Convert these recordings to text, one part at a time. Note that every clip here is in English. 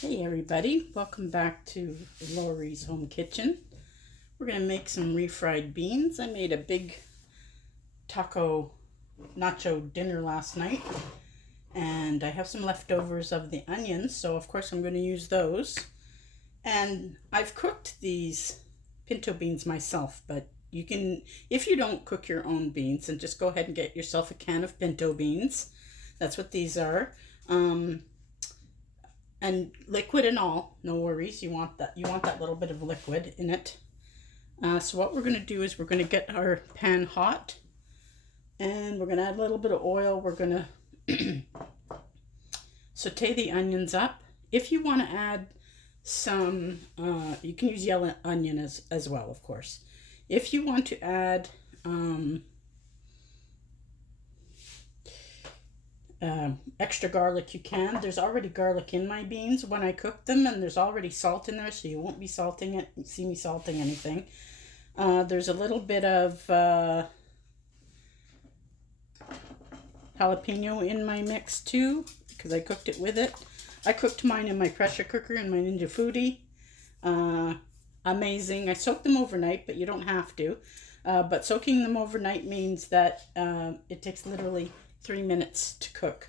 Hey everybody, welcome back to Lori's Home Kitchen. We're going to make some refried beans. I made a big taco nacho dinner last night and I have some leftovers of the onions, so of course I'm going to use those. And I've cooked these pinto beans myself, but you can, if you don't cook your own beans, then just go ahead and get yourself a can of pinto beans. That's what these are. And liquid and all, no worries. You want that little bit of liquid in it. So what we're going to do is we're going to get our pan hot and we're going to add a little bit of oil. We're going to saute the onions up. If you want to add some, you can use yellow onion as well, of course. If you want to add extra garlic, you can. There's already garlic in my beans when I cook them, and there's already salt in there, so you won't be see me salting anything. There's a little bit of jalapeno in my mix too, because I cooked it with it. I cooked mine in my pressure cooker in my Ninja Foodie. Amazing. I soaked them overnight, but you don't have to. But soaking them overnight means that it takes literally 3 minutes to cook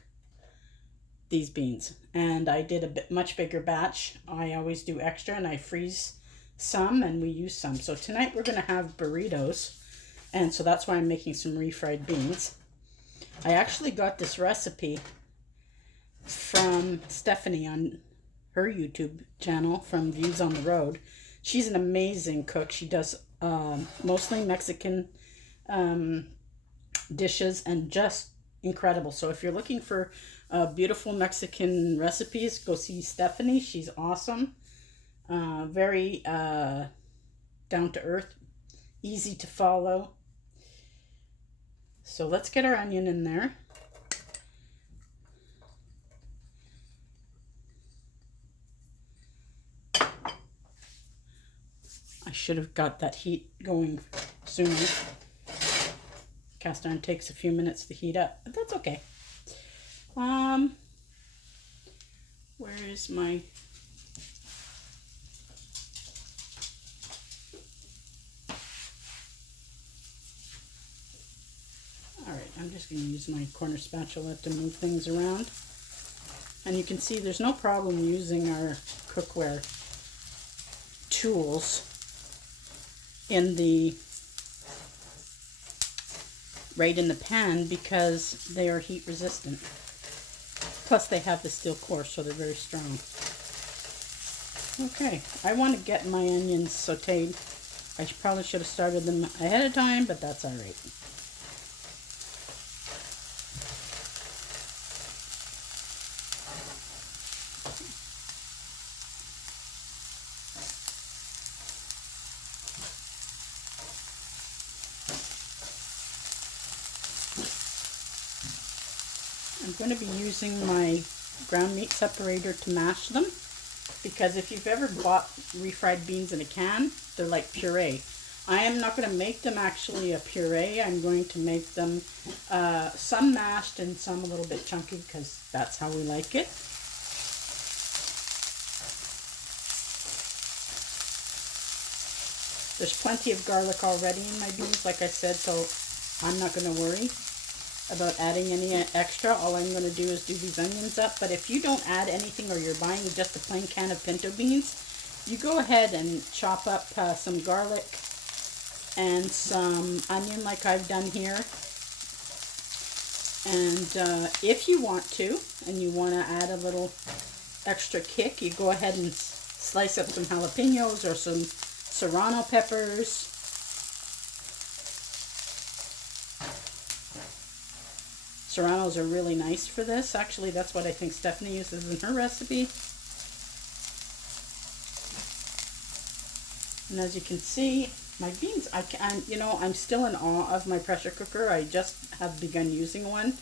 these beans, and I did a much bigger batch. I always do extra, and I freeze some and we use some. So tonight we're going to have burritos, and so that's why I'm making some refried beans. I actually got this recipe from Stephanie on her YouTube channel from Views on the Road. She's an amazing cook. She does mostly Mexican dishes, and just incredible. So if you're looking for beautiful Mexican recipes, go see Stephanie. She's awesome. Very down to earth, easy to follow. So let's get our onion in there. I should have got that heat going sooner. Cast iron takes a few minutes to heat up, but that's okay. Where is my... Alright, I'm just going to use my corner spatula to move things around. And you can see there's no problem using our cookware tools in the right in the pan, because they are heat resistant. Plus they have the steel core, so they're very strong. Okay, I want to get my onions sauteed. I probably should have started them ahead of time, but that's all right. I'm going to be using my ground meat separator to mash them, because if you've ever bought refried beans in a can, they're like puree. I am not going to make them actually a puree. I'm going to make them some mashed and some a little bit chunky, because that's how we like it. There's plenty of garlic already in my beans, like I said, so I'm not going to worry about adding any extra. All I'm going to do is do these onions up. But if you don't add anything, or you're buying just a plain can of pinto beans, you go ahead and chop up some garlic and some onion like I've done here. And if you want to, and you want to add a little extra kick, you go ahead and slice up some jalapenos or some serrano peppers. Serranos are really nice for this. Actually, that's what I think Stephanie uses in her recipe. And as you can see, my beans, I'm still in awe of my pressure cooker. I just have begun using one.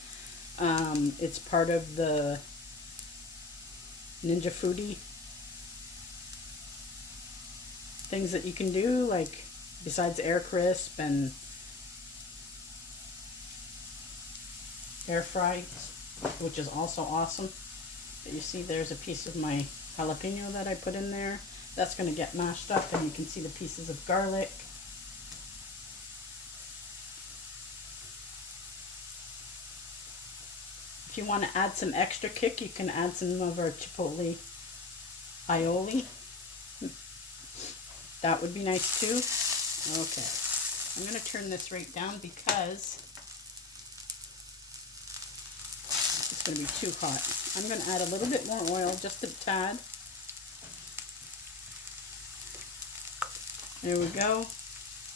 It's part of the Ninja Foodie things that you can do, like besides air crisp and air fry, which is also awesome. But you see there's a piece of my jalapeno that I put in there. That's going to get mashed up, and you can see the pieces of garlic. If you want to add some extra kick, you can add some of our chipotle aioli. That would be nice too. Okay, I'm going to turn this right down because it's going to be too hot. I'm going to add a little bit more oil, just a tad. There we go.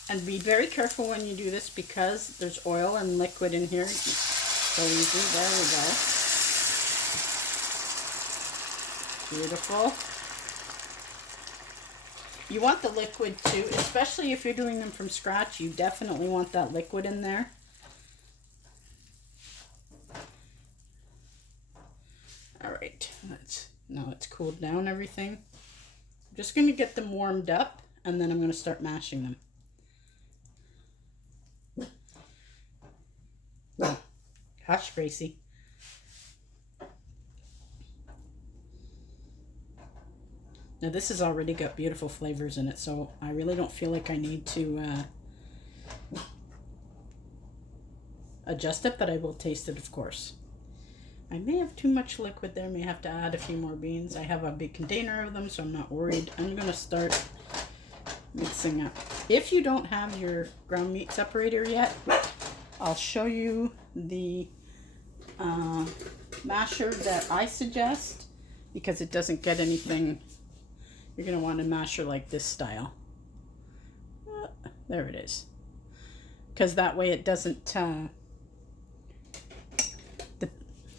And be very careful when you do this because there's oil and liquid in here. So easy. There we go. Beautiful. You want the liquid too, especially if you're doing them from scratch. You definitely want that liquid in there. All right. Now it's cooled down everything. I'm just going to get them warmed up. And then I'm going to start mashing them. Hush, Gracie. Now this has already got beautiful flavors in it, so I really don't feel like I need to adjust it, but I will taste it, of course. I may have too much liquid there, may have to add a few more beans. I have a big container of them, so I'm not worried. I'm going to start mixing up. If you don't have your ground meat separator yet, I'll show you the masher that I suggest, because it doesn't get anything. You're going to want a masher like this style. There it is. Because that way it doesn't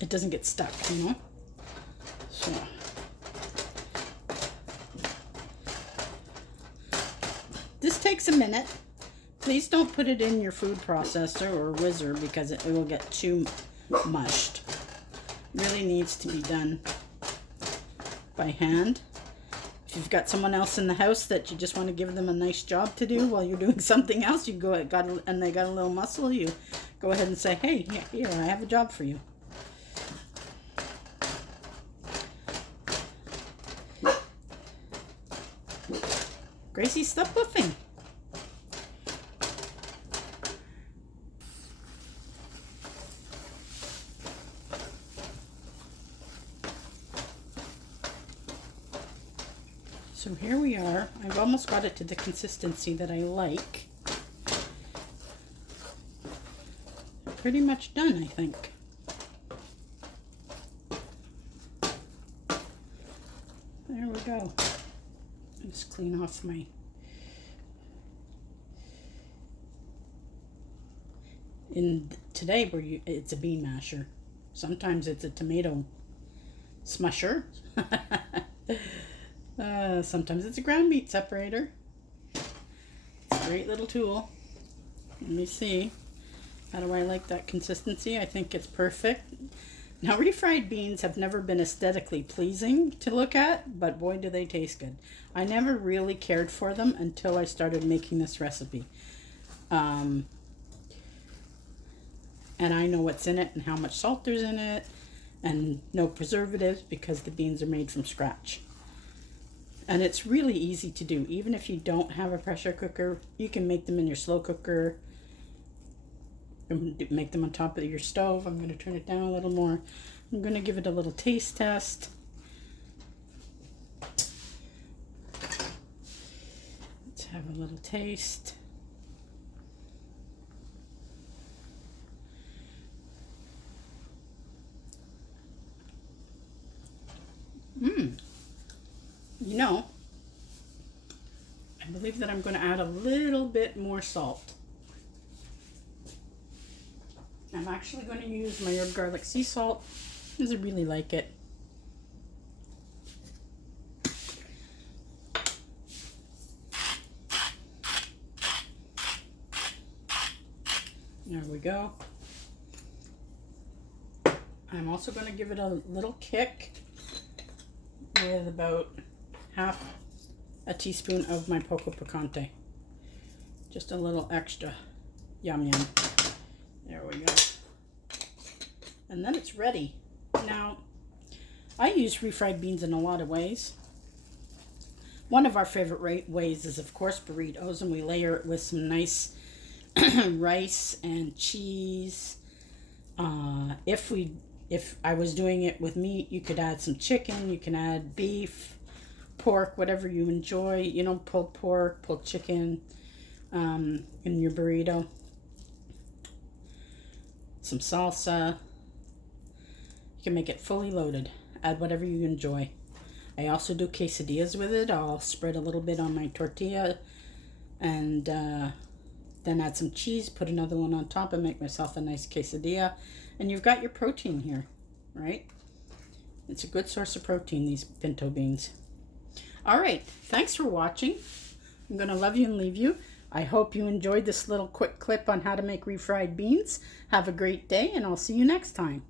it doesn't get stuck, you know? So this takes a minute. Please don't put it in your food processor or whizzer because it will get too mushed. It really needs to be done by hand. If you've got someone else in the house that you just want to give them a nice job to do while you're doing something else, and they got a little muscle, you go ahead and say, hey, here, I have a job for you. Gracie, stop woofing. So here we are. I've almost got it to the consistency that I like. Pretty much done, I think. There we go. Just clean off my... Today it's a bean masher. Sometimes it's a tomato smusher. Sometimes it's a ground meat separator. It's a great little tool. Let me see. How do I like that consistency? I think it's perfect. Now, refried beans have never been aesthetically pleasing to look at, but boy, do they taste good. I never really cared for them until I started making this recipe. And I know what's in it and how much salt there's in it, and no preservatives because the beans are made from scratch. And it's really easy to do. Even if you don't have a pressure cooker, you can make them in your slow cooker. Make them on top of your stove. I'm going to turn it down a little more. I'm going to give it a little taste test. Let's have a little taste. You know, I believe that I'm going to add a little bit more salt. I'm actually going to use my herb garlic sea salt because I really like it. There we go. I'm also going to give it a little kick with about half a teaspoon of my poco picante. Just a little extra. Yum yum. There we go. And then it's ready. Now, I use refried beans in a lot of ways. One of our favorite ways is, of course, burritos, and we layer it with some nice rice and cheese. If I was doing it with meat, you could add some chicken, you can add beef, pork, whatever you enjoy, you know, pulled pork, pulled chicken, in your burrito. Some salsa. You can make it fully loaded. Add whatever you enjoy. I also do quesadillas with it. I'll spread a little bit on my tortilla and then add some cheese, put another one on top, and make myself a nice quesadilla. And you've got your protein here, right? It's a good source of protein, these pinto beans. All right, thanks for watching. I'm going to love you and leave you. I hope you enjoyed this little quick clip on how to make refried beans. Have a great day, and I'll see you next time.